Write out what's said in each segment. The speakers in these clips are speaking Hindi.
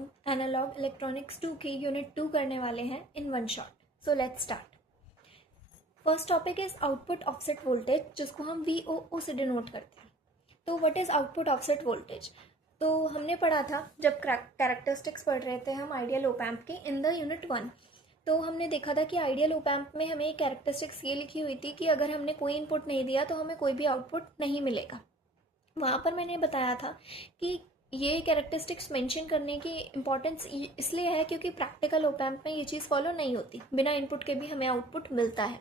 हम एनालॉग इलेक्ट्रॉनिक्स 2 की यूनिट 2 करने वाले हैं in one shot. So let's start. First topic is output offset voltage, जिसको हम VOO से डिनोट करते हैं। तो what is output offset voltage? तो हमने पढ़ा था जब कैरेक्टरिस्टिक्स पढ़ रहे थे हम आइडियल ओप एम्प के इन द यूनिट 1। तो हमने देखा था कि आइडियल ओप एम्प में हमें कैरेक्टरिस्टिक्स ये लिखी हुई थी कि अगर हमने कोई इनपुट नहीं दिया तो हमें कोई भी आउटपुट नहीं मिलेगा। वहाँ पर मैंने बताया था कि ये कैरेक्टरिस्टिक्स मेंशन करने की इम्पोर्टेंस इसलिए है क्योंकि प्रैक्टिकल ओप एम्प में ये चीज़ फॉलो नहीं होती, बिना इनपुट के भी हमें आउटपुट मिलता है।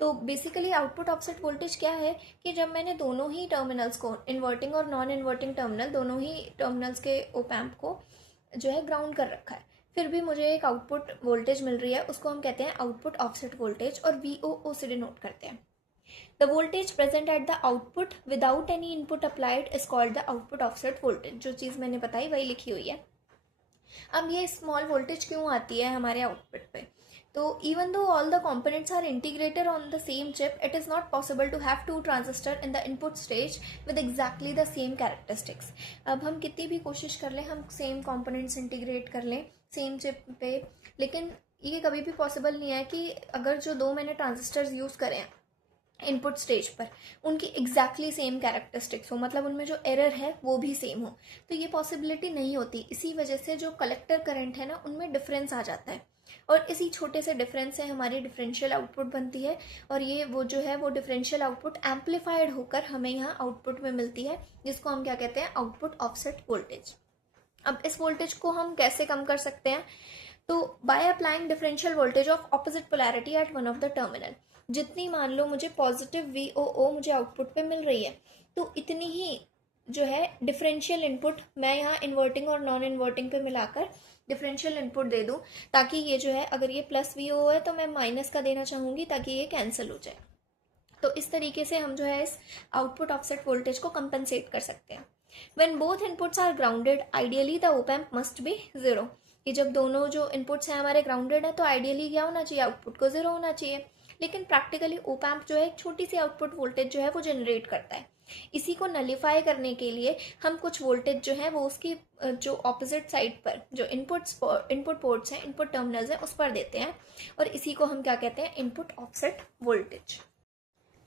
तो बेसिकली आउटपुट ऑफसेट वोल्टेज क्या है कि जब मैंने दोनों ही टर्मिनल्स को, इन्वर्टिंग और नॉन इन्वर्टिंग टर्मिनल, दोनों ही टर्मिनल्स के ओप एम्प को जो है ग्राउंड कर रखा है, फिर भी मुझे एक आउटपुट वोल्टेज मिल रही है, उसको हम कहते हैं आउटपुट ऑफसेट वोल्टेज और VOO से डिनोट करते हैं। The voltage present at the output without any input applied is called the output offset voltage। जो चीज़ मैंने बताई वही लिखी हुई है। अब ये स्मॉल वोल्टेज क्यों आती है हमारे आउटपुट पे? तो even though all the components are integrated on the same chip, it is not possible to have two transistor in the input stage with exactly the same characteristics। अब हम कितनी भी कोशिश कर लें, हम सेम components इंटीग्रेट कर लें सेम चिप पे, लेकिन ये कभी भी पॉसिबल नहीं है कि अगर जो दो मैंने ट्रांजिस्टर्स यूज़ करें हैं इनपुट स्टेज पर, उनकी एग्जैक्टली सेम कैरेक्टरिस्टिक्स हो, मतलब उनमें जो एरर है वो भी सेम हो, तो ये पॉसिबिलिटी नहीं होती। इसी वजह से जो कलेक्टर करंट है ना, उनमें डिफरेंस आ जाता है और इसी छोटे से डिफरेंस से हमारी डिफरेंशियल आउटपुट बनती है और ये वो जो है वो डिफरेंशियल आउटपुट एम्पलीफाइड होकर हमें यहाँ आउटपुट में मिलती है, जिसको हम क्या कहते हैं, आउटपुट ऑफसेट वोल्टेज। अब इस वोल्टेज को हम कैसे कम कर सकते हैं? तो by applying differential voltage of opposite polarity at one of the terminal. जितनी मान लो मुझे पॉजिटिव VOO मुझे आउटपुट पे मिल रही है, तो इतनी ही जो है डिफरेंशियल इनपुट मैं यहाँ इन्वर्टिंग और नॉन इन्वर्टिंग पे मिलाकर डिफरेंशियल इनपुट दे दूँ, ताकि ये जो है, अगर ये प्लस VOO है तो मैं माइनस का देना चाहूँगी ताकि ये कैंसिल हो जाए। तो इस तरीके से हम जो है इस आउटपुट ऑफसेट वोल्टेज को कंपनसेट कर सकते हैं। When both inputs are grounded, ideally the op amp must be 0। कि जब दोनों जो इनपुट्स हैं हमारे ग्राउंडेड है तो आइडियली क्या होना चाहिए, आउटपुट को 0 होना चाहिए। लेकिन प्रैक्टिकली ओप एम्प जो है एक छोटी सी आउटपुट वोल्टेज जो है वो जनरेट करता है। इसी को नलीफाई करने के लिए हम कुछ वोल्टेज जो है वो उसकी जो ऑपोजिट साइड पर जो इनपुट पोर्ट्स हैं, इनपुट टर्मिनल्स हैं, उस पर देते हैं और इसी को हम क्या कहते हैं, इनपुट ऑफसेट वोल्टेज।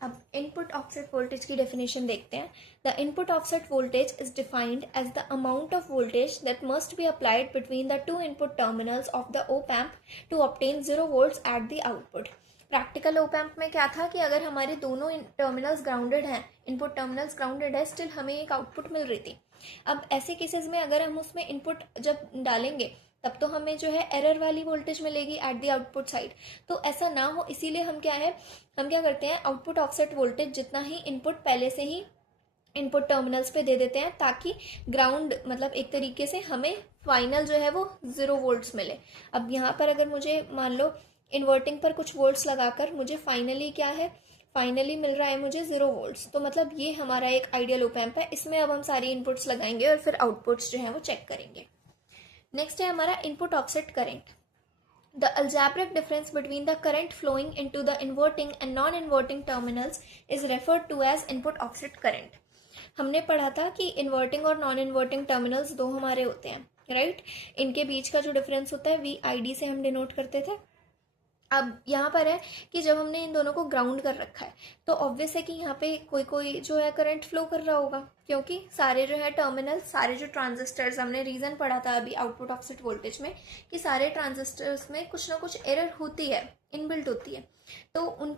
अब इनपुट ऑफसेट वोल्टेज की डेफिनेशन देखते हैं। The input offset voltage is defined as the amount of voltage that must be applied between the two input terminals of the op amp to obtain 0 volts at the output. Practical op amp में क्या था कि अगर हमारे दोनों टर्मिनल्स ग्राउंडेड हैं, इनपुट टर्मिनल्स ग्राउंडेड है, स्टिल हमें एक आउटपुट मिल रही थी। अब ऐसे केसेस में अगर हम उसमें इनपुट जब डालेंगे तब तो हमें जो है एरर वाली वोल्टेज मिलेगी एट द आउटपुट साइड। तो ऐसा ना हो इसीलिए हम क्या करते हैं, आउटपुट ऑफसेट वोल्टेज जितना ही इनपुट पहले से ही इनपुट टर्मिनल्स पे दे देते हैं, ताकि ग्राउंड मतलब एक तरीके से हमें फाइनल जो है वो 0 वोल्ट्स मिले। अब यहाँ पर अगर मुझे मान लो इन्वर्टिंग पर कुछ वोल्ट्स लगाकर मुझे फाइनली क्या है, फाइनली मिल रहा है मुझे 0 वोल्ट्स, तो मतलब ये हमारा एक आइडियल ओप एम्प है। इसमें अब हम सारी इनपुट्स लगाएंगे और फिर आउटपुट्स जो है वो चेक करेंगे। नेक्स्ट है हमारा input offset current. The algebraic difference between the current flowing into the inverting and non-inverting terminals is referred to as input offset current। हमने पढ़ा था कि इन्वर्टिंग और नॉन इन्वर्टिंग टर्मिनल्स दो हमारे होते हैं, राइट। इनके बीच का जो डिफरेंस होता है VID से हम डिनोट करते थे। अब यहाँ पर है कि जब हमने इन दोनों को ग्राउंड कर रखा है तो ऑब्वियस है कि यहाँ पे कोई जो है करंट फ्लो कर रहा होगा, क्योंकि सारे जो है टर्मिनल, सारे जो ट्रांजिस्टर्स, हमने रीज़न पढ़ा था अभी आउटपुट ऑफसेट वोल्टेज में कि सारे ट्रांजिस्टर्स में कुछ ना कुछ एरर होती है, इनबिल्ट होती है। तो उन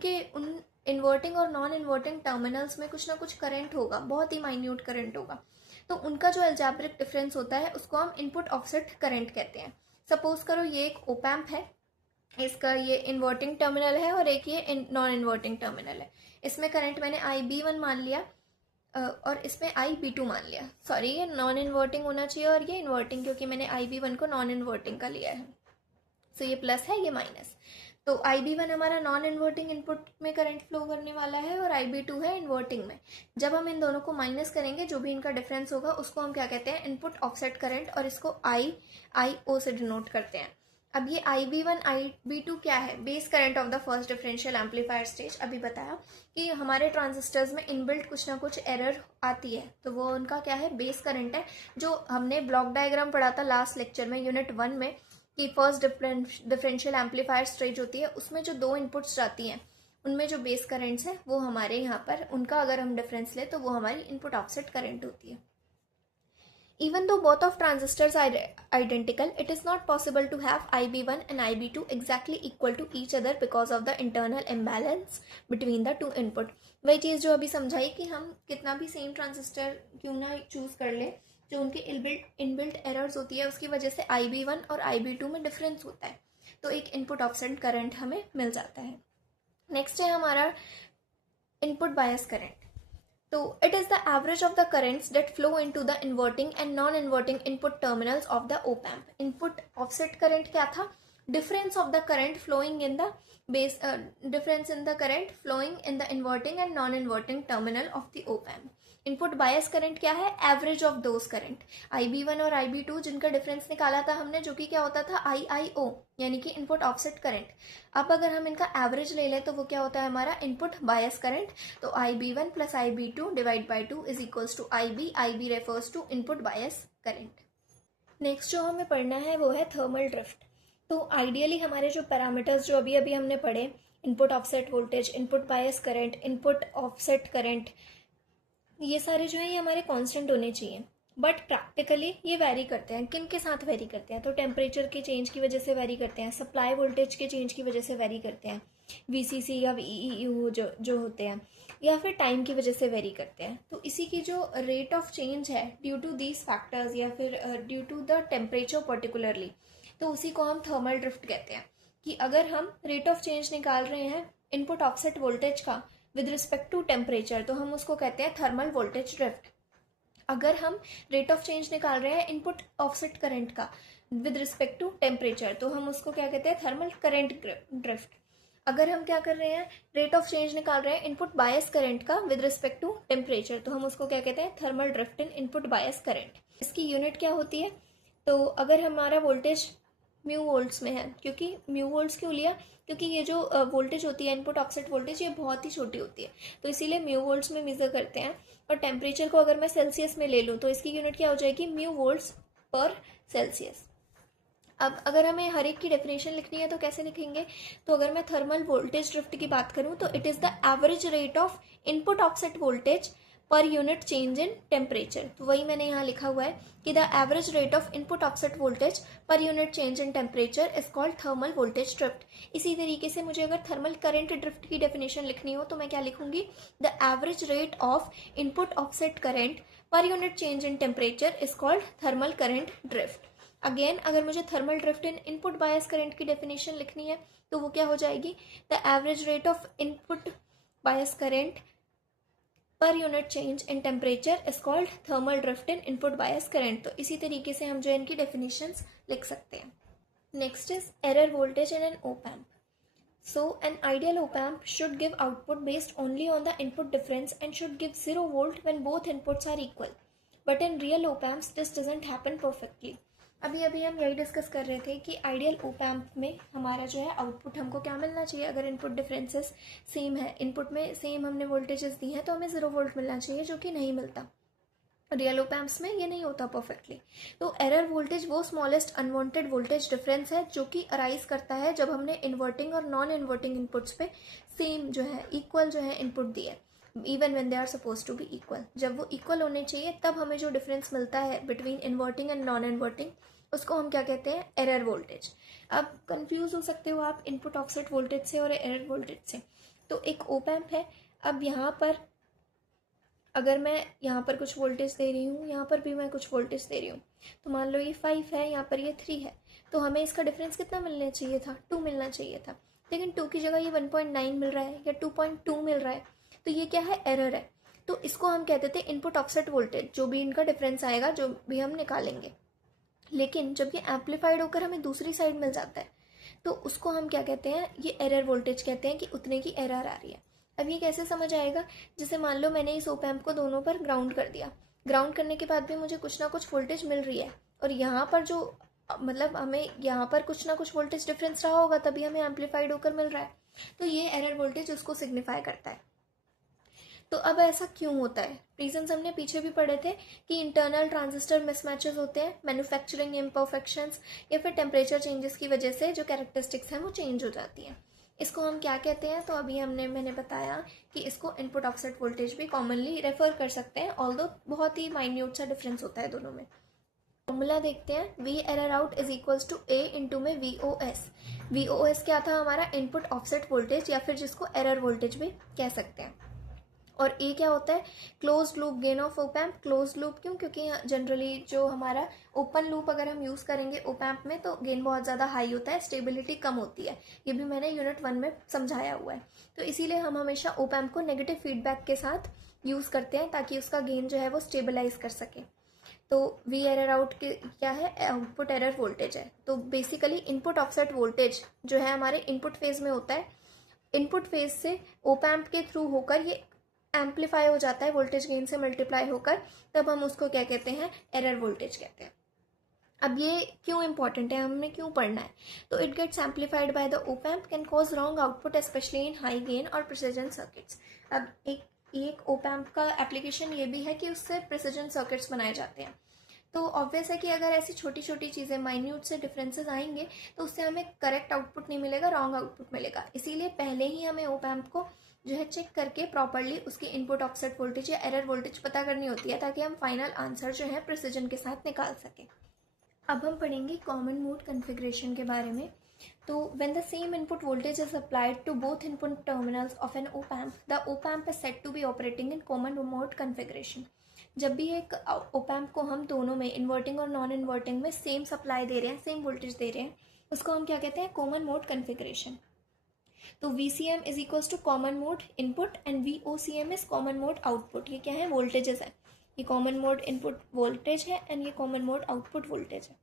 इन्वर्टिंग और नॉन इन्वर्टिंग टर्मिनल्स में कुछ ना कुछ करंट होगा, बहुत ही माइन्यूट करंट होगा। तो उनका जो अलजेब्रिक डिफरेंस होता है उसको हम इनपुट ऑफसेट करंट कहते हैं। सपोज करो ये एक ओप एम्प है, इसका ये इन्वर्टिंग टर्मिनल है और एक ये नॉन इन्वर्टिंग टर्मिनल है। इसमें करंट मैंने IB1 मान लिया और इसमें IB2 मान लिया। सॉरी, ये नॉन इन्वर्टिंग होना चाहिए और ये इन्वर्टिंग, क्योंकि मैंने IB1 को नॉन इन्वर्टिंग का लिया है। सो ये प्लस है, ये माइनस। तो IB1 हमारा नॉन इन्वर्टिंग इनपुट में करंट फ्लो करने वाला है और IB2 है इन्वर्टिंग में। जब हम इन दोनों को माइनस करेंगे, जो भी इनका डिफरेंस होगा उसको हम क्या कहते हैं, इनपुट ऑफसेट करंट, और इसको IO से डिनोट करते हैं। अब ये IB1 IB2 क्या है, base current of the first differential amplifier stage. अभी बताया कि हमारे ट्रांजिस्टर्स में इनबिल्ट कुछ ना कुछ एरर आती है, तो वो उनका क्या है, बेस करंट है। जो हमने ब्लॉक डायग्राम पढ़ा था लास्ट लेक्चर में यूनिट 1 में कि फर्स्ट डिफरेंशियल एम्पलीफायर स्टेज होती है, उसमें जो दो इनपुट्स जाती हैं उनमें जो बेस करंट्स हैं वो हमारे यहाँ पर उनका अगर हम डिफरेंस लें तो वो हमारी इनपुट ऑफसेट करंट होती है। Even though both of transistors are identical, it is not possible to have IB1 and IB2 exactly equal to each other because of the internal imbalance between the two input. वही चीज़ जो अभी समझाई कि हम कितना भी सेम ट्रांजिस्टर क्यों ना चूज़ कर ले, जो उनके इनबिल्ट एरर्स होती है उसकी वजह से IB1 और IB2 में डिफरेंस होता है, तो एक इनपुट ऑफसेट करंट हमें मिल जाता है। नेक्स्ट है हमारा इनपुट बायस करंट। तो it is the average of the currents that flow into the inverting and non-inverting input terminals of the op-amp. Input offset current क्या था? Difference of the current flowing in the difference in the current flowing in the inverting and non-inverting terminal of the op-amp. Input bias current क्या है? Average of those current. IB1 और IB2 जिनका डिफरेंस निकाला था हमने, जो कि क्या होता था, IIO, यानी कि इनपुट ऑफसेट करंट। अब अगर हम इनका एवरेज ले लें तो वो क्या होता है हमारा इनपुट बायस करंट। तो IB1 plus IB2 divide by 2 is equals to IB। IB refers to input bias current. Next जो हमें पढ़ना है वो है थर्मल ड्रिफ्ट। तो आइडियली हमारे जो पैरामीटर्स जो अभी अभी हमने पढ़े, input offset voltage, input bias current, input offset current, ये सारे जो हैं ये हमारे कांस्टेंट होने चाहिए। बट प्रैक्टिकली ये वेरी करते हैं। किन के साथ वेरी करते हैं? तो टेम्परेचर के चेंज की वजह से वेरी करते हैं, सप्लाई वोल्टेज के चेंज की वजह से वेरी करते हैं, VCC या VEEU जो होते हैं, या फिर टाइम की वजह से वेरी करते हैं। तो इसी की जो रेट ऑफ चेंज है ड्यू टू दीज फैक्टर्स या फिर due to the temperature particularly, तो उसी को हम थर्मल ड्रिफ्ट कहते हैं। कि अगर हम रेट ऑफ चेंज निकाल रहे हैं इनपुट ऑफसेट वोल्टेज का विद रिस्पेक्ट टू टेम्परेचर, तो हम उसको कहते हैं थर्मल वोल्टेज ड्रिफ्ट। अगर हम रेट ऑफ चेंज निकाल रहे हैं इनपुट ऑफसेट करंट का विद रिस्पेक्ट टू टेम्परेचर, तो हम उसको क्या कहते हैं, थर्मल करंट ड्रिफ्ट। अगर हम क्या कर रहे हैं, रेट ऑफ चेंज निकाल रहे हैं इनपुट बायस करंट का विद रिस्पेक्ट टू टेम्परेचर, तो हम उसको क्या कहते हैं, थर्मल ड्रिफ्ट इन इनपुट बायस करंट। इसकी यूनिट क्या होती है? तो अगर हमारा वोल्टेज म्यू वोल्ट्स में है, क्योंकि म्यू वोल्ट्स क्यों लिया, क्योंकि ये जो वोल्टेज होती है इनपुट ऑफसेट वोल्टेज ये बहुत ही छोटी होती है, तो इसीलिए म्यू वोल्ट्स में मेजर करते हैं। और टेम्परेचर को अगर मैं सेल्सियस में ले लूँ तो इसकी यूनिट क्या हो जाएगी, म्यू वोल्ट्स पर सेल्सियस। अब अगर हमें हर एक की डेफिनेशन लिखनी है तो कैसे लिखेंगे? तो अगर मैं थर्मल वोल्टेज ड्रिफ्ट की बात करूँ तो it is the average rate of input offset voltage per unit change in temperature. तो वही मैंने यहाँ लिखा हुआ है कि the average rate of input offset voltage per unit change in temperature is called thermal voltage drift. इसी तरीके से मुझे अगर थर्मल करंट ड्रिफ्ट की डेफिनेशन लिखनी हो तो मैं क्या लिखूंगी, the average rate of input offset current per unit change in temperature is called thermal current drift. Again अगर मुझे थर्मल ड्रिफ्ट इन इनपुट बायस करंट की डेफिनेशन लिखनी है तो वो क्या हो जाएगी, the average rate of input bias current per unit change in temperature is called thermal drift in input bias current. तो इसी तरीके से हम जो इनकी डेफिनेशंस लिख सकते हैं। Next is error voltage in an op-amp. So an ideal op-amp should give output based only on the input difference and should give 0 volt when both inputs are equal. But in real op-amps this doesn't happen perfectly. अभी अभी हम यही डिस्कस कर रहे थे कि आइडियल op-amp में हमारा जो है आउटपुट हमको क्या मिलना चाहिए, अगर इनपुट डिफरेंसेस सेम है, इनपुट में सेम हमने वोल्टेजेस दी हैं तो हमें 0 वोल्ट मिलना चाहिए, जो कि नहीं मिलता। रियल op-amps में ये नहीं होता परफेक्टली। तो एरर वोल्टेज वो स्मॉलेस्ट अनवांटेड वोल्टेज डिफरेंस है जो कि अराइज करता है जब हमने इन्वर्टिंग और नॉन इन्वर्टिंग इनपुट्स पे सेम जो है इक्वल जो है इनपुट दिए, even when they are suppose to be equal. जब वो इक्वल होने चाहिए तब हमें जो डिफरेंस मिलता है between inverting and non inverting, उसको हम क्या कहते हैं, एरर वोल्टेज। अब कंफ्यूज हो सकते हो आप इनपुट ऑफसेट वोल्टेज से और एरर वोल्टेज से। तो एक op-amp है, अब यहाँ पर अगर मैं यहाँ पर कुछ वोल्टेज दे रही हूँ, यहाँ पर भी मैं कुछ वोल्टेज दे रही हूँ, तो मान लो ये 5 है, यहाँ पर ये 3 है, तो हमें इसका डिफरेंस कितना मिलना चाहिए था, 2 मिलना चाहिए था। लेकिन 2 की जगह ये 1.9 मिल रहा है या 2.2 मिल रहा है, तो ये क्या है, एरर है। तो इसको हम कहते थे इनपुट ऑफसेट वोल्टेज, जो भी इनका डिफरेंस आएगा जो भी हम निकालेंगे। लेकिन जब ये एम्पलीफाइड होकर हमें दूसरी साइड मिल जाता है तो उसको हम क्या कहते हैं, ये एरर वोल्टेज कहते हैं कि उतने की एरर आ रही है। अब ये कैसे समझ आएगा, जैसे मान लो मैंने इस op-amp को दोनों पर ग्राउंड कर दिया, ग्राउंड करने के बाद भी मुझे कुछ ना कुछ वोल्टेज मिल रही है, और यहाँ पर जो मतलब हमें यहाँ पर कुछ ना कुछ वोल्टेज डिफरेंस रहा होगा, तभी हमें एम्पलीफाइड होकर मिल रहा है। तो ये एरर वोल्टेज उसको सिग्निफाई करता है। तो अब ऐसा क्यों होता है? रीजंस हमने पीछे भी पढ़े थे कि इंटरनल ट्रांजिस्टर मिसमैचेस होते हैं, मैन्युफैक्चरिंग इम्परफेक्शंस, या फिर टेम्परेचर चेंजेस की वजह से जो कैरेक्टरिस्टिक्स हैं वो चेंज हो जाती हैं। इसको हम क्या कहते हैं? तो अभी मैंने बताया कि इसको इनपुट ऑफसेट वोल्टेज भी कॉमनली रेफर कर सकते हैं, ऑल्दो बहुत ही माइन्यूट सा डिफरेंस होता है दोनों में। फॉर्मूला देखते हैं, V error out is equals to a into में V O S. V O S क्या था? हमारा इनपुट ऑफसेट वोल्टेज, या फिर जिसको एरर वोल्टेज भी कह सकते हैं। और ए क्या होता है? Close loop gain of op-amp. Close loop क्यों? क्योंकि जनरली जो हमारा ओपन लूप अगर हम यूज़ करेंगे ओपैम्प में तो गेन बहुत ज़्यादा हाई होता है, स्टेबिलिटी कम होती है। ये भी मैंने यूनिट 1 में समझाया हुआ है। तो इसीलिए हम हमेशा ओपैम्प को नेगेटिव फीडबैक के साथ यूज़ करते हैं ताकि उसका गेन जो है वो स्टेबलाइज कर सके। तो वी एरर आउट के क्या है? आउटपुट एरर वोल्टेज है। तो बेसिकली इनपुट ऑफसेट वोल्टेज जो है हमारे इनपुट फेज में होता है, इनपुट फेज से ओपैम्प के थ्रू होकर ये एम्पलीफाई हो जाता है वोल्टेज गेन से मल्टीप्लाई होकर, तब हम उसको क्या कहते हैं? एरर वोल्टेज कहते हैं। अब ये क्यों इंपॉर्टेंट है, हमने क्यों पढ़ना है? तो it gets amplified by the op amp, can cause wrong output specially in high gain और प्रिसिजन सर्किट्स। अब एक ओपैम्प का एप्लीकेशन ये भी है कि उससे प्रिसिजन सर्किट्स बनाए जाते हैं। तो ऑब्वियस है कि अगर ऐसी छोटी छोटी चीज़ें माइन्यूट से डिफरेंसेस आएंगे तो उससे हमें करेक्ट आउटपुट नहीं मिलेगा, रॉन्ग आउटपुट मिलेगा। इसीलिए पहले ही हमें ओपैम्प को जो है चेक करके प्रॉपरली उसकी इनपुट ऑफसेट वोल्टेज या एरर वोल्टेज पता करनी होती है, ताकि हम फाइनल आंसर जो है प्रिसिजन के साथ निकाल सकें। अब हम पढ़ेंगे कॉमन मोड कॉन्फ़िगरेशन के बारे में। तो when the same input voltage is applied to both input terminals of an op amp, the op amp is said to be operating in common mode configuration. जब भी एक ओपैम्प को हम दोनों में, इन्वर्टिंग और नॉन इन्वर्टिंग में, सेम सप्लाई दे रहे हैं, सेम वोल्टेज दे रहे हैं, उसको हम क्या कहते हैं? Common mode configuration. तो VCM is equals to common mode input and VOCM is common mode output. ये क्या है? वोल्टेजेस है। ये कॉमन मोड इनपुट वोल्टेज है एंड ये कॉमन मोड आउटपुट वोल्टेज है।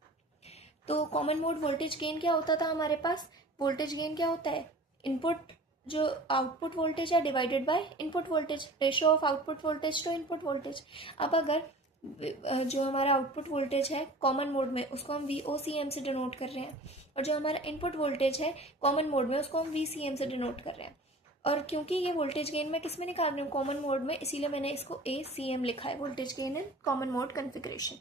तो कॉमन मोड वोल्टेज गेन क्या होता था हमारे पास? वोल्टेज गेन क्या होता है? इनपुट जो आउटपुट वोल्टेज है divided by input voltage, ratio of output voltage to input voltage. अब अगर जो हमारा आउटपुट वोल्टेज है कॉमन मोड में उसको हम VOCM से डिनोट कर रहे हैं, और जो हमारा इनपुट वोल्टेज है कॉमन मोड में उसको हम VCM से डिनोट कर रहे हैं। और क्योंकि ये वोल्टेज गेन मैं किस में निकाल रही हूँ? कॉमन मोड में, इसीलिए मैंने इसको ACM लिखा है, voltage gain in common mode configuration.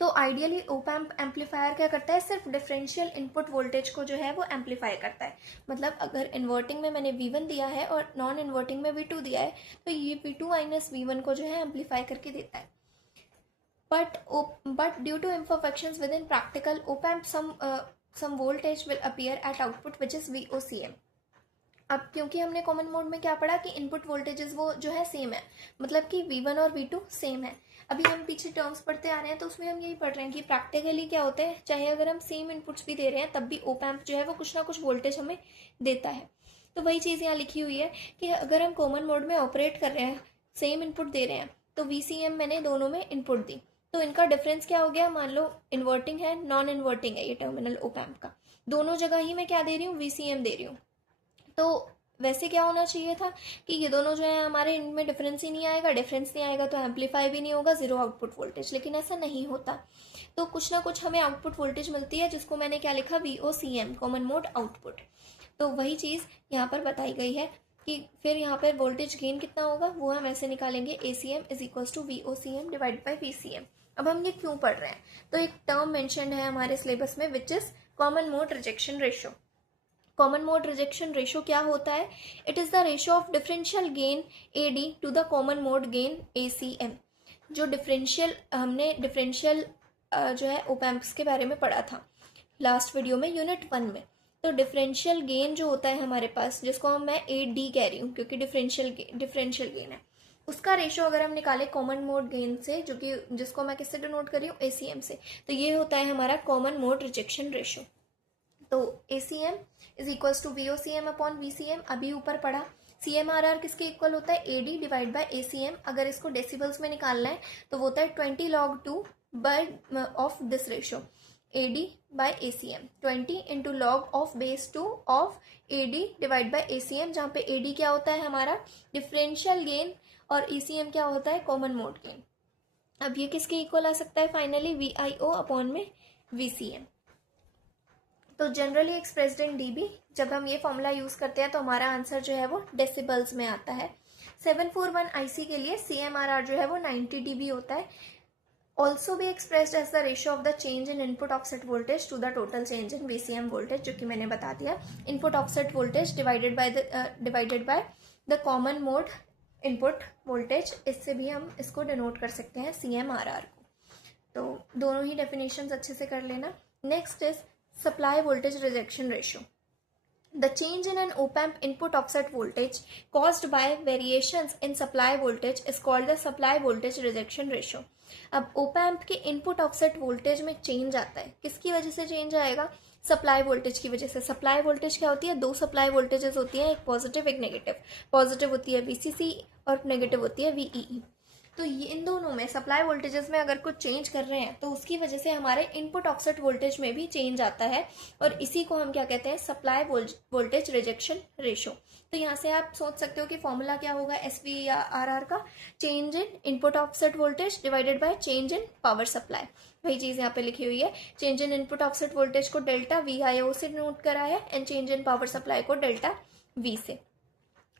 तो आइडियली ओपैम्प एम्पलीफायर क्या करता है? सिर्फ डिफरेंशियल इनपुट वोल्टेज को जो है वो एम्पलीफाई करता है। मतलब अगर इन्वर्टिंग में मैंने V1 दिया है और नॉन इन्वर्टिंग में V2 दिया है, तो ये V2 माइनस V1 को जो है एम्पलीफाई करके देता है। But due to imperfections within practical op-amp, some voltage will appear at output which is VOCM. अब क्योंकि हमने कॉमन मोड में क्या पढ़ा कि इनपुट वोल्टेजेस वो जो है सेम है, मतलब कि V1 और V2 सेम है। अभी हम पीछे टर्म्स पढ़ते आ रहे हैं तो उसमें हम यही पढ़ रहे हैं कि प्रैक्टिकली क्या होता है, चाहे अगर हम सेम इनपुट्स भी दे रहे हैं तब भी ओपैम्प जो है वो कुछ ना कुछ वोल्टेज हमें देता है। तो वही चीज़ यहाँ लिखी हुई है कि अगर हम कॉमन मोड में ऑपरेट कर रहे हैं, सेम इनपुट दे रहे हैं, तो VCM मैंने दोनों में इनपुट दी, तो इनका डिफरेंस क्या हो गया? मान लो इन्वर्टिंग है, नॉन इन्वर्टिंग है ये टर्मिनल ओपैम्प का, दोनों जगह ही मैं क्या दे रही हूँ? VCM दे रही हूँ। तो वैसे क्या होना चाहिए था कि ये दोनों जो है हमारे इनमें डिफरेंस ही नहीं आएगा, डिफरेंस नहीं आएगा तो एम्पलीफाई भी नहीं होगा, जीरो आउटपुट वोल्टेज। लेकिन ऐसा नहीं होता, तो कुछ ना कुछ हमें आउटपुट वोल्टेज मिलती है, जिसको मैंने क्या लिखा? VOCM, common mode output. तो वही चीज़ यहाँ पर बताई गई है कि फिर यहाँ पर वोल्टेज गेन कितना होगा वो हम ऐसे निकालेंगे, ACM is equals to VOCM divide by VCM। अब हम ये क्यों पढ़ रहे हैं? तो एक टर्म मेंशन है हमारे सिलेबस में which is common mode rejection ratio. Common mode rejection ratio क्या होता है? It is the ratio of differential gain AD to the common mode gain ACM। जो डिफरेंशियल हमने डिफरेंशियल जो है ओपैम्प्स के बारे में पढ़ा था लास्ट वीडियो में, यूनिट 1 में। तो डिफरेंशियल गेन जो होता है हमारे पास, जिसको मैं AD कह रही हूँ क्योंकि डिफरेंशियल गेन है, उसका रेशियो अगर हम निकालें कॉमन मोड गेन से, जो कि जिसको मैं किससे डिनोट कर रही हूँ? ACM से, तो ये होता है हमारा कॉमन मोड रिजेक्शन रेशियो। तो ACM is equals to VOCM upon VCM। अभी ऊपर पढ़ा CMRR किसके इक्वल होता है? AD divide by ACM। अगर इसको डेसिबल्स में निकालना है तो वो होता है 20 log 2 by of this ratio, AD by ACM, 20 into log of base 2 of AD divide by ACM, जहाँ पे AD क्या होता है? हमारा डिफरेंशियल गेन, और ECM क्या होता है? Common mode gain. अब ये किसके इक्वल आ सकता है? फाइनली VIO अपॉन में VCM। तो जनरली एक्सप्रेस्ड इन dB, जब हम ये फॉर्मूला यूज़ करते हैं तो हमारा आंसर जो है वो डेसिबल्स में आता है। 741 IC के लिए CMRR जो है वो 90 dB होता है। ऑल्सो भी expressed as the ratio of the change in input offset voltage to the total change in VCM voltage, जो कि मैंने बता दिया। Input offset voltage divided by the common mode input voltage, इससे भी हम इसको डिनोट कर सकते हैं CMRR को। तो दोनों ही डेफिनेशंस अच्छे से कर लेना। Next is supply voltage rejection ratio. The change in an op-amp input offset voltage caused by variations in supply voltage is called the supply voltage rejection ratio. अब op-amp के input offset voltage में change आता है, किसकी वजह से change आएगा? सप्लाई वोल्टेज की वजह से। सप्लाई वोल्टेज क्या होती है? दो सप्लाई वोल्टेजेस होती हैं, एक पॉजिटिव एक नेगेटिव। पॉजिटिव होती है VCC और नेगेटिव होती है VEE। तो ये इन दोनों में सप्लाई वोल्टेजेस में अगर कुछ चेंज कर रहे हैं तो उसकी वजह से हमारे इनपुट ऑफसेट वोल्टेज में भी चेंज आता है, और इसी को हम क्या कहते हैं? Supply voltage rejection ratio. तो यहाँ से आप सोच सकते हो कि फॉर्मूला क्या होगा SVRR का? Change in input offset voltage divided by change in power supply. वही चीज़ यहाँ पे लिखी हुई है। Change in input offset voltage को डेल्टा VIO से नोट करा है, and change in power supply को डेल्टा V से।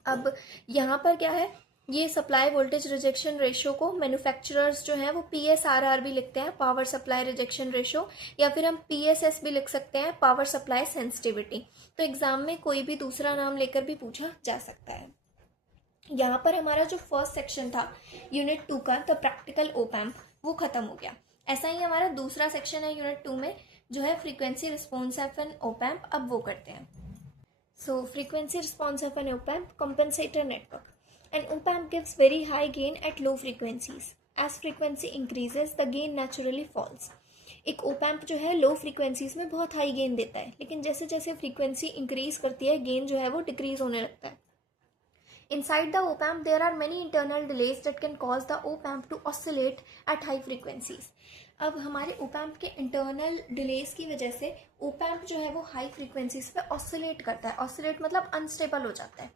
अब यहाँ पर क्या है? ये सप्लाई वोल्टेज रिजेक्शन रेशियो को मैन्युफैक्चरर्स जो हैं वो PSRR भी लिखते हैं, पावर सप्लाई रिजेक्शन रेशियो, या फिर हम PSS भी लिख सकते हैं, पावर सप्लाई सेंसिटिविटी। तो एग्जाम में कोई भी दूसरा नाम लेकर भी पूछा जा सकता है। यहाँ पर हमारा जो फर्स्ट सेक्शन था यूनिट 2 का, द प्रैक्टिकल ओपैम्प, वो खत्म हो गया। ऐसा ही हमारा दूसरा सेक्शन है यूनिट 2 में, जो है frequency response of an op amp. अब वो करते हैं। So frequency response of an op amp, compensator network. An op-amp gives very high gain at low frequencies. As frequency increases, the gain naturally falls. एक op-amp जो है लो फ्रीक्वेंसीज में बहुत हाई गेन देता है, लेकिन जैसे जैसे फ्रीक्वेंसी इंक्रीज करती है गेन जो है वो डिक्रीज होने लगता है। Inside the op-amp there are many internal delays that can cause the op-amp to oscillate at high frequencies. अब हमारे op-amp के इंटरनल डिलेज की वजह से op-amp जो है वो हाई फ्रीक्वेंसीज पे ऑसिलेट करता है। ऑसिलेट मतलब अनस्टेबल हो जाता है।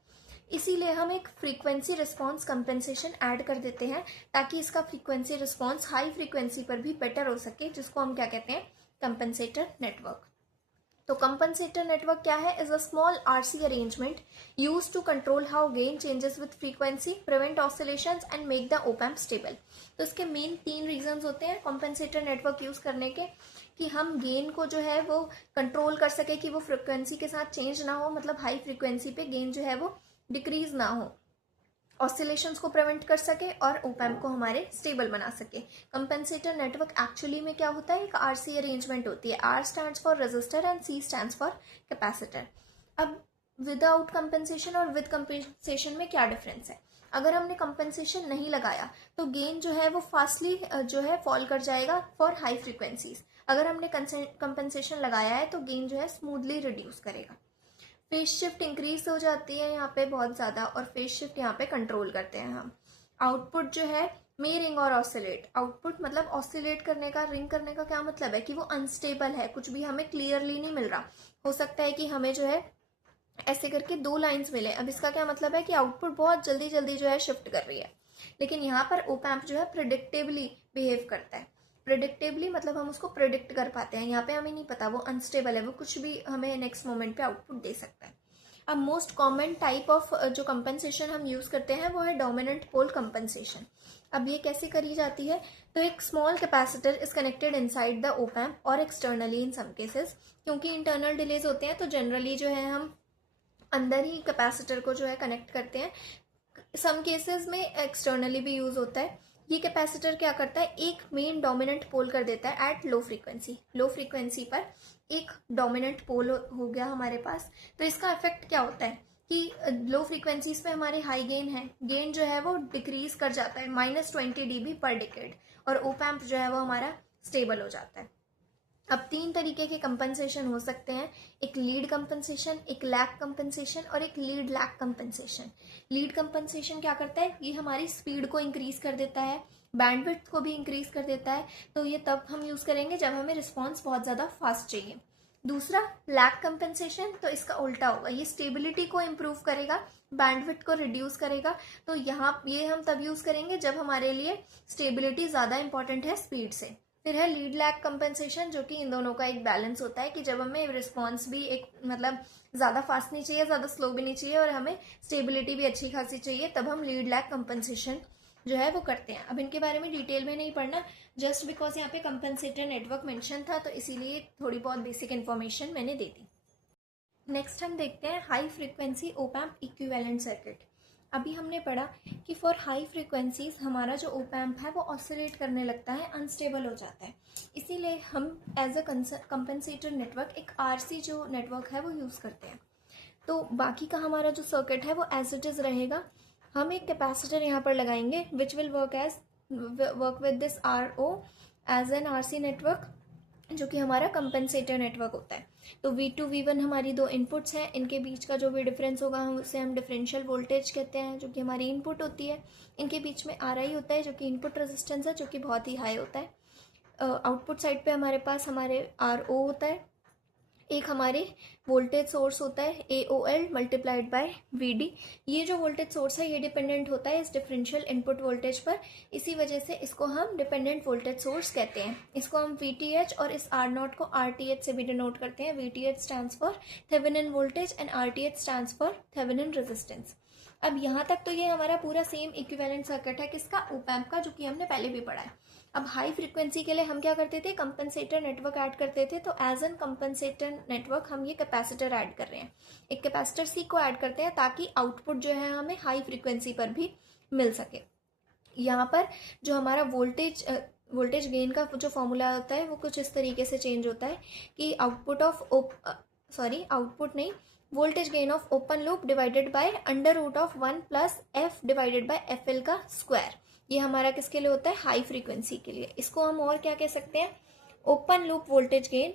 इसीलिए हम एक फ्रीक्वेंसी रिस्पॉन्स कंपेंसेशन ऐड कर देते हैं, ताकि इसका फ्रीक्वेंसी रिस्पॉन्स हाई फ्रीक्वेंसी पर भी बेटर हो सके, जिसको हम क्या कहते हैं? Compensator network. तो कंपेंसेटर नेटवर्क क्या है? Is a small RC arrangement used to control how gain changes with frequency, prevent oscillations and make the op amp stable. तो इसके मेन 3 रीजंस होते हैं कंपेंसेटर नेटवर्क यूज करने के, कि हम गेन को जो है वो कंट्रोल कर सके, कि वो फ्रीक्वेंसी के साथ चेंज ना हो, मतलब हाई फ्रीक्वेंसी पे गेन जो है वो डिक्रीज ना हो, ऑसिलेशंस को प्रिवेंट कर सके, और ओपैम्प को हमारे स्टेबल बना सके। कंपेंसेटर नेटवर्क एक्चुअली में क्या होता है? एक RC अरेंजमेंट होती है। R stands for resistor and C stands for capacitor. अब विदाउट कंपेंसेशन और विद कंपेंसेशन में क्या डिफरेंस है? अगर हमने कंपेंसेशन नहीं लगाया तो गेन जो है वो फास्टली जो है फॉल कर जाएगा फॉर हाई फ्रीक्वेंसीज। अगर हमने कंपेंसेशन लगाया है तो गेन जो है स्मूथली रिड्यूस करेगा। फेज शिफ्ट इंक्रीज हो जाती है यहाँ पे बहुत ज़्यादा, और फेज शिफ्ट यहाँ पे कंट्रोल करते हैं हम। आउटपुट जो है मे रिंग और ऑसिलेट। आउटपुट मतलब ऑसिलेट करने का, रिंग करने का क्या मतलब है? कि वो अनस्टेबल है, कुछ भी हमें क्लियरली नहीं मिल रहा। हो सकता है कि हमें जो है ऐसे करके 2 लाइन्स मिले। अब इसका क्या मतलब है? कि आउटपुट बहुत जल्दी जल्दी जो है शिफ्ट कर रही है, लेकिन यहाँ पर ओपैम्प जो है प्रिडिक्टिवली बिहेव करता है। प्रिडिक्टिवली मतलब हम उसको प्रिडिक्ट कर पाते हैं। यहाँ पे हमें नहीं पता, वो अनस्टेबल है, वो कुछ भी हमें नेक्स्ट मोमेंट पे आउटपुट दे सकता है। अब मोस्ट कॉमन टाइप ऑफ जो कंपनसेशन हम यूज़ करते हैं वो है डोमिनेंट पोल कंपनसेशन। अब ये कैसे करी जाती है? तो एक small capacitor is connected inside the op-amp और एक्सटर्नली इन सम केसेस। क्योंकि इंटरनल डिलेज होते हैं तो जनरली जो है हम अंदर ही कैपेसिटर को जो है कनेक्ट करते हैं। सम केसेस में एक्सटर्नली भी यूज़ होता है। ये कैपेसिटर क्या करता है? एक मेन डोमिनेंट पोल कर देता है at low frequency. Low frequency पर एक डोमिनेंट पोल हो गया हमारे पास। तो इसका इफेक्ट क्या होता है कि लो फ्रीक्वेंसीज पे हमारे हाई गेन है, गेन जो है वो डिक्रीज कर जाता है -20 dB पर डिकेड, और ओपैम्प जो है वो हमारा स्टेबल हो जाता है। अब 3 तरीके के कंपनसेशन हो सकते हैं, एक लीड कंपनसेशन, एक लैग कंपनसेशन और एक lead lag compensation. Lead compensation क्या करता है? ये हमारी स्पीड को इंक्रीज कर देता है, बैंडविड्थ को भी इंक्रीज कर देता है। तो ये तब हम यूज करेंगे जब हमें रिस्पॉन्स बहुत ज़्यादा फास्ट चाहिए। दूसरा लैग कंपनसेशन, तो इसका उल्टा होगा, ये स्टेबिलिटी को इम्प्रूव करेगा, बैंडविड्थ को रिड्यूस करेगा। तो यहाँ ये हम तब यूज करेंगे जब हमारे लिए स्टेबिलिटी ज़्यादा इंपॉर्टेंट है स्पीड से। फिर है लीड लैग कंपेंसेशन, जो कि इन दोनों का एक बैलेंस होता है कि जब हमें रिस्पॉन्स भी एक मतलब ज़्यादा फास्ट नहीं चाहिए, ज़्यादा स्लो भी नहीं चाहिए, और हमें स्टेबिलिटी भी अच्छी खासी चाहिए, तब हम लीड लैग कंपेंसेशन जो है वो करते हैं। अब इनके बारे में डिटेल में नहीं पढ़ना, जस्ट बिकॉज यहाँ पे कंपेंसेटर नेटवर्क मेंशन था तो इसीलिए थोड़ी बहुत बेसिक इन्फॉर्मेशन मैंने दे दी। नेक्स्ट हम देखते हैं high frequency op amp equivalent circuit. अभी हमने पढ़ा कि फॉर हाई फ्रीक्वेंसीज हमारा जो ओप एम्प है वो ऑसिलेट करने लगता है, अनस्टेबल हो जाता है, इसीलिए हम एज अ कंपेंसेटर नेटवर्क एक आरसी जो नेटवर्क है वो यूज़ करते हैं। तो बाकी का हमारा जो सर्किट है वो एज इट इज़ रहेगा। हम एक कैपेसिटर यहाँ पर लगाएंगे which will work with this R O as an RC network, जो कि हमारा कंपेंसेटर नेटवर्क होता है। तो V2 V1 हमारी दो इनपुट्स हैं, इनके बीच का जो भी डिफरेंस होगा उसे हम डिफरेंशियल वोल्टेज कहते हैं, जो कि हमारी इनपुट होती है। इनके बीच में RI होता है जो कि इनपुट रेजिस्टेंस है, जो कि बहुत ही हाई होता है। आउटपुट साइड पे हमारे पास हमारे RO होता है, एक हमारे वोल्टेज सोर्स होता है AOL मल्टीप्लाइड बाय VD। ये जो वोल्टेज सोर्स है ये डिपेंडेंट होता है इस डिफरेंशियल इनपुट वोल्टेज पर, इसी वजह से इसको हम डिपेंडेंट वोल्टेज सोर्स कहते हैं। इसको हम VTH और इस R0 को RTH से भी डिनोट करते हैं। VTH stands for Thevenin voltage and RTH stands for Thevenin resistance. अब यहाँ तक तो ये हमारा पूरा सेम इक्विवेलेंट सर्किट है, किसका? ओप एम्प का, जो कि हमने पहले भी पढ़ा है। अब हाई फ्रीक्वेंसी के लिए हम क्या करते थे? कंपनसेटर नेटवर्क ऐड करते थे। तो एज एन कंपनसेटर नेटवर्क हम ये कैपेसिटर ऐड कर रहे हैं, एक कैपेसिटर C को ऐड करते हैं ताकि आउटपुट जो है हमें हाई फ्रीक्वेंसी पर भी मिल सके। यहाँ पर जो हमारा वोल्टेज गेन का जो फॉर्मूला होता है वो कुछ इस तरीके से चेंज होता है कि आउटपुट नहीं, voltage gain of open loop divided by under root of 1 plus F divided by FL का स्क्वायर। ये हमारा किसके लिए होता है? हाई फ्रीक्वेंसी के लिए। इसको हम और क्या कह सकते हैं? Open loop voltage gain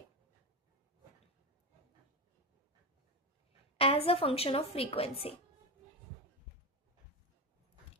as a function of frequency.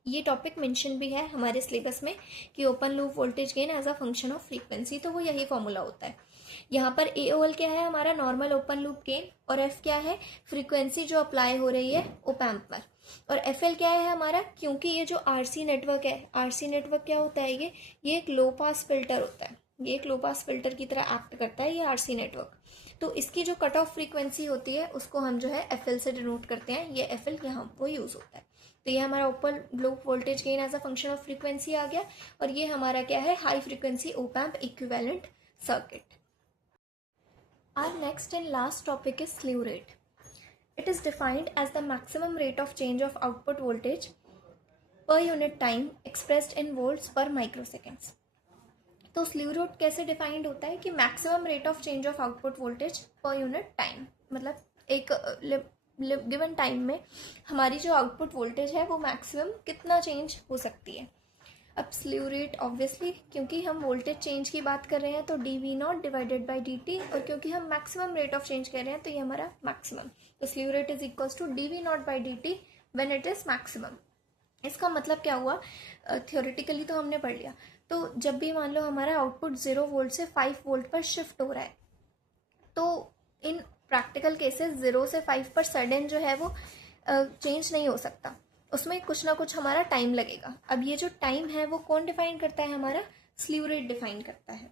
ये टॉपिक मेंशन भी है हमारे सिलेबस में कि open loop voltage gain as a function of frequency, तो वो यही फॉर्मूला होता है। यहाँ पर AOL क्या है? हमारा नॉर्मल ओपन लूप गेन, और F क्या है? फ्रीक्वेंसी जो अप्लाई हो रही है ओप एम्प पर, और FL क्या है हमारा? क्योंकि ये जो RC नेटवर्क है, RC नेटवर्क क्या होता है? ये एक लो पास फिल्टर होता है, ये एक लो पास फिल्टर की तरह एक्ट करता है ये RC नेटवर्क। तो इसकी जो कट ऑफ फ्रीक्वेंसी होती है उसको हम जो है FL से डिनोट करते हैं, ये FL यहाँ वो यूज होता है। तो ये हमारा open loop voltage gain as a function of frequency आ गया, और ये हमारा क्या है? High frequency op amp equivalent circuit. Our next and last topic is slew rate. It is defined as the maximum rate of change of output voltage per unit time expressed in volts per microseconds. तो स्लीव रेट कैसे डिफाइंड होता है कि maximum rate of change of output voltage per unit time, मतलब एक गिवन टाइम में हमारी जो आउटपुट वोल्टेज है वो मैक्सिमम कितना चेंज हो सकती है। अब स्लीव रेट ऑब्वियसली क्योंकि हम वोल्टेज चेंज की बात कर रहे हैं तो dV0 डिवाइडेड बाई dt, और क्योंकि हम मैक्सिमम रेट ऑफ चेंज कर रहे हैं तो ये हमारा मैक्सिमम, तो slew rate is equals to dV0 by dt when it is maximum. इसका मतलब क्या हुआ? थियोरेटिकली तो हमने पढ़ लिया, तो जब भी मान लो हमारा आउटपुट 0 वोल्ट से 5 वोल्ट पर शिफ्ट हो रहा है, तो इन प्रैक्टिकल केसेस 0 से 5 पर सडन जो है वो चेंज नहीं हो सकता, उसमें कुछ ना कुछ हमारा टाइम लगेगा। अब ये जो टाइम है वो कौन डिफाइन करता है? हमारा स्लीव रेट डिफाइन करता है।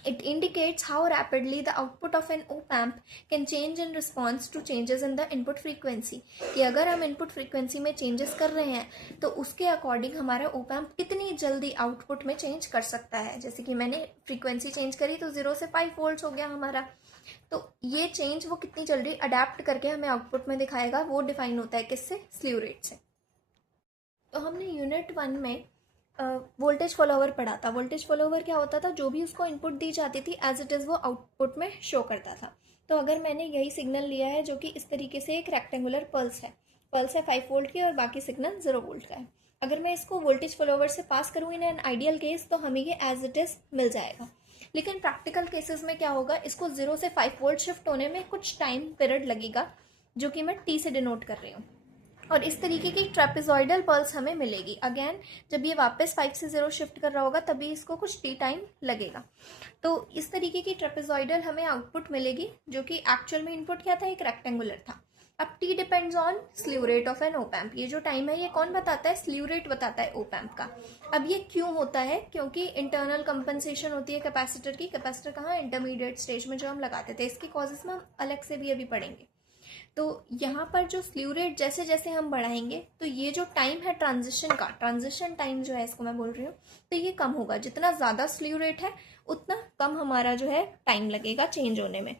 It indicates how rapidly the output of an op amp can change in response to changes in the input frequency। कि अगर हम इनपुट फ्रीक्वेंसी में चेंजेस कर रहे हैं तो उसके अकॉर्डिंग हमारा op amp कितनी जल्दी आउटपुट में चेंज कर सकता है। जैसे कि मैंने फ्रीक्वेंसी चेंज करी तो 0 से 5 वोल्ट्स हो गया हमारा, तो ये चेंज वो कितनी जल्दी अडेप्ट करके हमें आउटपुट में दिखाएगा, वो डिफाइन होता है किससे? स्लीव रेट से। तो हमने यूनिट 1 में वोल्टेज फॉलोवर पढ़ा था। वोल्टेज फॉलोवर क्या होता था? जो भी उसको इनपुट दी जाती थी एज इट इज़ वो आउटपुट में शो करता था। तो अगर मैंने यही सिग्नल लिया है जो कि इस तरीके से एक रेक्टेंगुलर पल्स है 5 वोल्ट की, और बाकी सिग्नल 0 वोल्ट का है, अगर मैं इसको वोल्टेज फॉलोवर से पास करूँ इन एन आइडियल केस तो हमें ये एज इट इज़ मिल जाएगा। लेकिन प्रैक्टिकल केसेस में क्या होगा? इसको 0 से 5 वोल्ट शिफ्ट होने में कुछ टाइम पीरियड लगेगा, जो कि मैं T से डिनोट कर रही हूँ, और इस तरीके की ट्रेपेजॉइडल पल्स हमें मिलेगी। अगेन जब ये वापस 5 से 0 शिफ्ट कर रहा होगा तभी इसको कुछ टी टाइम लगेगा। तो इस तरीके की ट्रेपेजॉइडल हमें आउटपुट मिलेगी, जो कि एक्चुअल में इनपुट क्या था? एक रेक्टेंगुलर था। अब T depends on slew rate of an op amp. ये जो टाइम है ये कौन बताता है? स्लीव रेट बताता है ओप एम्प का। अब ये क्यों होता है? क्योंकि इंटरनल कंपनसेशन होती है कैपेसिटर की। कैपेसिटर कहाँ? इंटरमीडिएट स्टेज में जो हम लगाते थे। इसकी कॉजेस में हम अलग से भी अभी पढ़ेंगे। तो यहाँ पर जो स्लीव रेट जैसे जैसे हम बढ़ाएंगे तो ये जो टाइम है ट्रांजिशन का, ट्रांजिशन टाइम जो है इसको मैं बोल रही हूँ, तो ये कम होगा। जितना ज़्यादा स्लीव रेट है उतना कम हमारा जो है टाइम लगेगा चेंज होने में।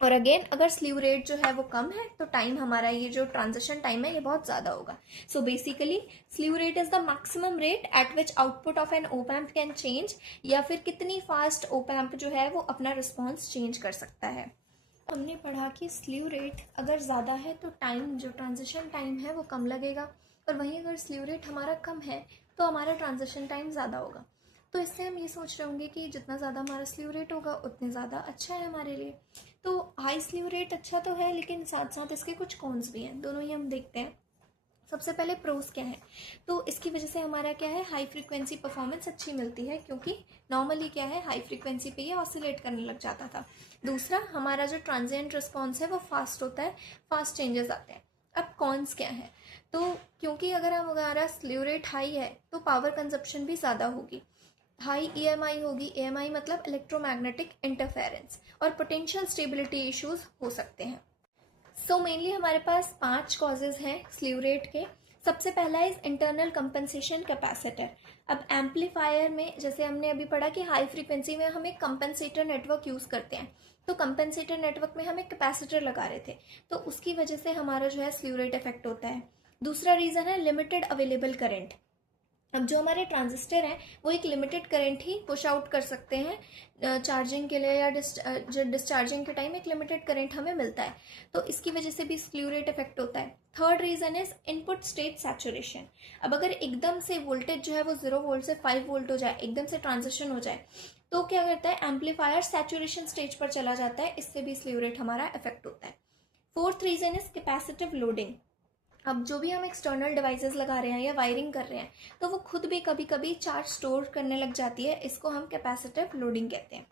और अगेन अगर स्लीव रेट जो है वो कम है तो टाइम हमारा, ये जो ट्रांजिशन टाइम है ये बहुत ज़्यादा होगा। So basically slew rate is the maximum rate at which output of an op amp can change, या फिर कितनी फास्ट ओप एम्प जो है वो अपना रिस्पॉन्स चेंज कर सकता है। हमने पढ़ा कि स्लीव रेट अगर ज़्यादा है तो टाइम, जो ट्रांजिशन टाइम है वो कम लगेगा, और वहीं अगर स्लीव रेट हमारा कम है तो हमारा ट्रांजिशन टाइम ज़्यादा होगा। तो इससे हम ये सोच रहे होंगे कि जितना ज़्यादा हमारा स्लीव रेट होगा उतने ज़्यादा अच्छा है हमारे लिए। तो हाई स्लीव रेट अच्छा तो है, लेकिन साथ साथ इसके कुछ कॉन्स भी हैं, दोनों ही हम देखते हैं। सबसे पहले प्रोस क्या है? तो इसकी वजह से हमारा क्या है, हाई फ्रीक्वेंसी परफॉर्मेंस अच्छी मिलती है, क्योंकि नॉर्मली क्या है, हाई फ्रीक्वेंसी पे ये ऑसिलेट करने लग जाता था। दूसरा, हमारा जो ट्रांजिएंट रिस्पॉन्स है वो फास्ट होता है, फास्ट चेंजेस आते हैं। अब कॉन्स क्या है? तो क्योंकि अगर हमारा स्लीव रेट हाई है तो पावर कंजप्शन भी ज़्यादा होगी, हाई EMI होगी। EMI मतलब इलेक्ट्रोमैग्नेटिक इंटरफेरेंस, और पोटेंशियल स्टेबिलिटी इश्यूज हो सकते हैं। सो मेनली हमारे पास 5 कॉजेज हैं स्लीव रेट के। सबसे पहला इज इंटरनल कंपनसेशन कैपेसिटर। अब एम्पलीफायर में जैसे हमने अभी पढ़ा कि हाई फ्रीक्वेंसी में हम एक कंपनसेटर नेटवर्क यूज़ करते हैं, तो कंपनसेटर नेटवर्क में हम एक कैपेसिटर लगा रहे थे, तो उसकी वजह से हमारा जो है स्लीव रेट इफेक्ट होता है। दूसरा रीज़न है लिमिटेड अवेलेबल करंट। अब जो हमारे ट्रांजिस्टर हैं वो एक लिमिटेड करंट ही पुश आउट कर सकते हैं चार्जिंग के लिए, या डिस्चार्जिंग के टाइम एक लिमिटेड करंट हमें मिलता है, तो इसकी वजह से भी स्लीव रेट इफेक्ट होता है। Third reason is input stage saturation. अब अगर एकदम से वोल्टेज जो है वो 0 वोल्ट से 5 वोल्ट हो जाए, एकदम से ट्रांजिशन हो जाए, तो क्या करता है, एम्पलीफायर सैचुरेशन स्टेज पर चला जाता है, इससे भी स्लीव रेट हमारा इफेक्ट होता है। Fourth reason is capacitive loading. अब जो भी हम एक्सटर्नल डिवाइसेस लगा रहे हैं या वायरिंग कर रहे हैं, तो वो खुद भी कभी कभी चार्ज स्टोर करने लग जाती है, इसको हम कैपेसिटिव लोडिंग कहते हैं।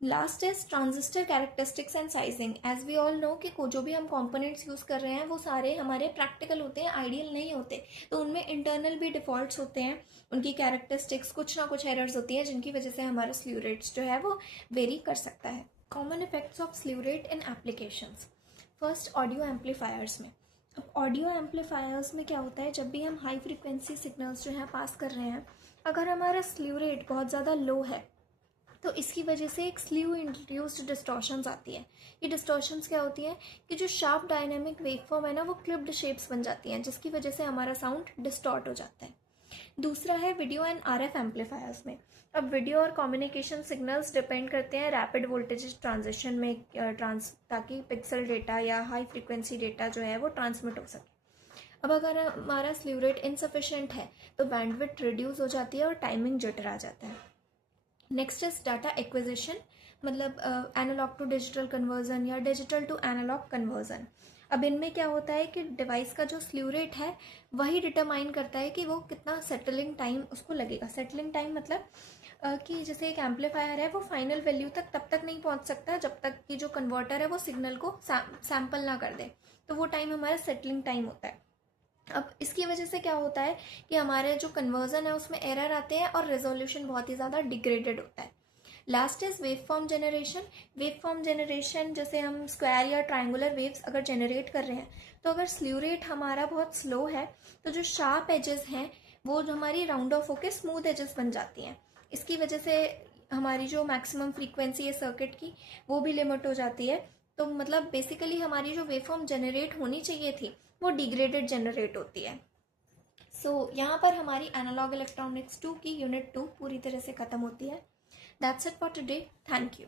Last is transistor characteristics and sizing. As we all know कि जो भी हम कंपोनेंट्स यूज़ कर रहे हैं वो सारे हमारे प्रैक्टिकल होते हैं, आइडियल नहीं होते, तो उनमें इंटरनल भी डिफॉल्ट्स होते हैं, उनकी कैरेक्टरिस्टिक्स कुछ ना कुछ एरर्स होती हैं, जिनकी वजह से हमारा स्लीव रेट्स जो है वो वेरी कर सकता है। Common effects of slew rate in applications. First, audio amplifiers में। अब ऑडियो एम्पलीफायर्स में क्या होता है, जब भी हम हाई फ्रीक्वेंसी सिग्नल्स जो हैं पास कर रहे हैं, अगर हमारा स्लीव रेट बहुत ज़्यादा लो है तो इसकी वजह से एक स्लीव इंड्यूस्ड डिस्टॉर्शंस आती है। ये डिस्टॉर्शंस क्या होती हैं कि जो शार्प डायनेमिक वेवफॉर्म है ना, वो क्लिप्ड शेप्स बन जाती हैं, जिसकी वजह से हमारा साउंड डिस्टॉर्ट हो जाता है। दूसरा है वीडियो एंड RF एम्पलीफायर्स में। अब वीडियो और कम्युनिकेशन सिग्नल्स डिपेंड करते हैं रैपिड वोल्टेज ट्रांजिशन में ताकि पिक्सल डेटा या हाई फ्रीक्वेंसी डेटा जो है वो ट्रांसमिट हो सके। अब अगर हमारा स्लीव रेट इनसफिशिएंट है तो बैंडविड्थ रिड्यूस हो जाती है और टाइमिंग जिटर आ जाता है। नेक्स्ट इज डाटा एक्विजिशन, मतलब एनालॉग टू डिजिटल कन्वर्जन या डिजिटल टू एनालॉग कन्वर्जन। अब इनमें क्या होता है कि डिवाइस का जो स्लीव रेट है वही डिटरमाइन करता है कि वो कितना सेटलिंग टाइम उसको लगेगा। सेटलिंग टाइम मतलब कि जैसे एक एम्पलीफायर है वो फाइनल वैल्यू तक तब तक नहीं पहुंच सकता जब तक कि जो कन्वर्टर है वो सिग्नल को सैम्पल ना कर दे, तो वो टाइम हमारा सेटलिंग टाइम होता है। अब इसकी वजह से क्या होता है कि हमारे जो कन्वर्जन है उसमें एरर आते हैं और रेजोल्यूशन बहुत ही ज़्यादा डिग्रेडेड होता है। Last is wave form generation. Wave form generation, जैसे हम स्क्वायर या ट्राइंगुलर वेव्स अगर जनरेट कर रहे हैं, तो अगर स्लीव रेट हमारा बहुत स्लो है तो जो शार्प एजेस हैं वो जो हमारी राउंड ऑफ होकर स्मूथ एजेस बन जाती हैं। इसकी वजह से हमारी जो मैक्सिमम फ्रीक्वेंसी है सर्किट की वो भी लिमिट हो जाती है। तो मतलब बेसिकली हमारी जो वेव फॉर्म जनरेट होनी चाहिए थी वो डिग्रेडेड जनरेट होती है। सो यहाँ पर हमारी एनालॉग इलेक्ट्रॉनिक्स 2 की यूनिट 2 पूरी तरह से ख़त्म होती है। That's it for today. Thank you.